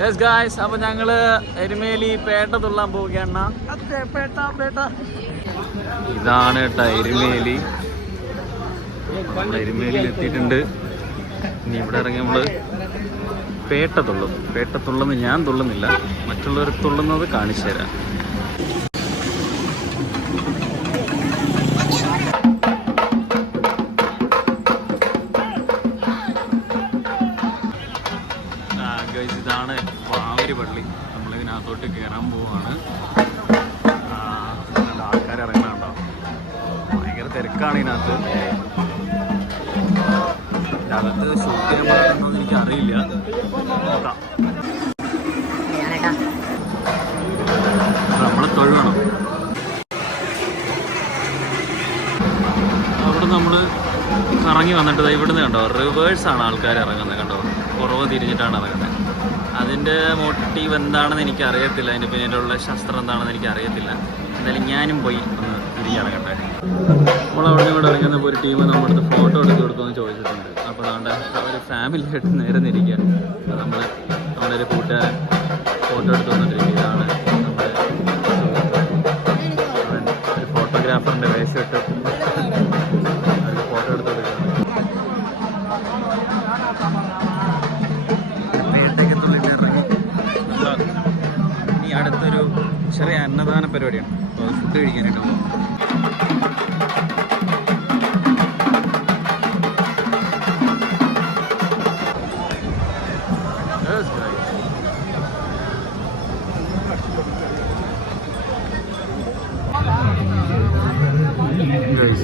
Yes guys, അപ്പോൾ ഞങ്ങൾ എരുമേലി പേട്ട തുള്ളാൻ പോവുകയാണ്. ഇതാണ് കേട്ടോ എരുമേലി. നമ്മൾ എരുമേലിയിൽ എത്തിയിട്ടുണ്ട്. ഇനി ഇവിടെ ഇറങ്ങി നമ്മൾ പേട്ട തുള്ളും. പേട്ട തുള്ളുന്നത് ഞാൻ തുള്ളുന്നില്ല, മറ്റുള്ളവർ തുള്ളുന്നത് കാണിച്ചു തരാം. ഇതാണ് വാവരി പള്ളി. നമ്മളിതിനകത്തോട്ട് കയറാൻ പോവുകയാണ്. ആൾക്കാർ ഇറങ്ങണുണ്ടോ? ഭയങ്കര തിരക്കാണ് ഇതിനകത്ത്. അകത്ത് ഷൂട്ട് ചെയ്യാൻ പാടുണ്ടോന്ന് എനിക്കറിയില്ല. നോക്കാം. നമ്മൾ തൊഴുകണം. അവിടെ നമ്മൾ കറങ്ങി വന്നിട്ട് ഇവിടുന്ന് കണ്ടോ റിവേഴ്സാണ് ആൾക്കാർ ഇറങ്ങുന്നത്. കണ്ടോ, കുറവ് തിരിഞ്ഞിട്ടാണ് ഇറങ്ങുന്നത്. അതിൻ്റെ മോട്ടീവ് എന്താണെന്ന് എനിക്കറിയത്തില്ല, അതിൻ്റെ പിന്നിലുള്ള ശാസ്ത്രം എന്താണെന്ന് എനിക്കറിയത്തില്ല. എന്തായാലും ഞാനും പോയി ഒന്ന് തിരിഞ്ഞിറങ്ങട്ടെ. നമ്മളവിടെ നിന്ന് ഇവിടെ ഇറങ്ങുന്നപ്പോൾ ഒരു ടീം നമ്മുടെ അടുത്ത് ഫോട്ടോ എടുത്ത് കൊടുക്കുമെന്ന് ചോദിച്ചിട്ടുണ്ട്. അപ്പോൾ അതുകൊണ്ട് ഒരു ഫാമിലിയായിട്ട് നേരെ നിൽക്കുക. അപ്പോൾ നമ്മുടെ ഒരു കൂട്ടുകാരൻ ഫോട്ടോ എടുത്ത് വന്നിട്ടിരിക്കുക. ഇതാണ് നമ്മുടെ ഒരു ഫോട്ടോഗ്രാഫറിൻ്റെ വേഷമിട്ട് ഒരു ഫോട്ടോ എടുത്ത് കൊടുക്കുകയാണ്. ഇനി അടുത്തൊരു ചെറിയ അന്നദാന പരിപാടിയാണ്. അപ്പോൾ ഫുഡ് കഴിക്കാനായിട്ട് പോകും.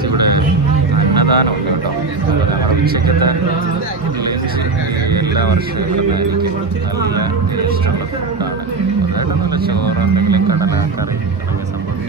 ഇവിടെ അന്നദാനമുണ്ട് കേട്ടോ. ഉച്ചക്കത്തെ എല്ലാ വർഷവും ഇവിടെ എനിക്ക് നല്ല ഇഷ്ടമുള്ള ഫുഡാണ്. അതായത് നല്ല ചോറ്, എന്തെങ്കിലും കടല കറി, അങ്ങനെ സംഭവം.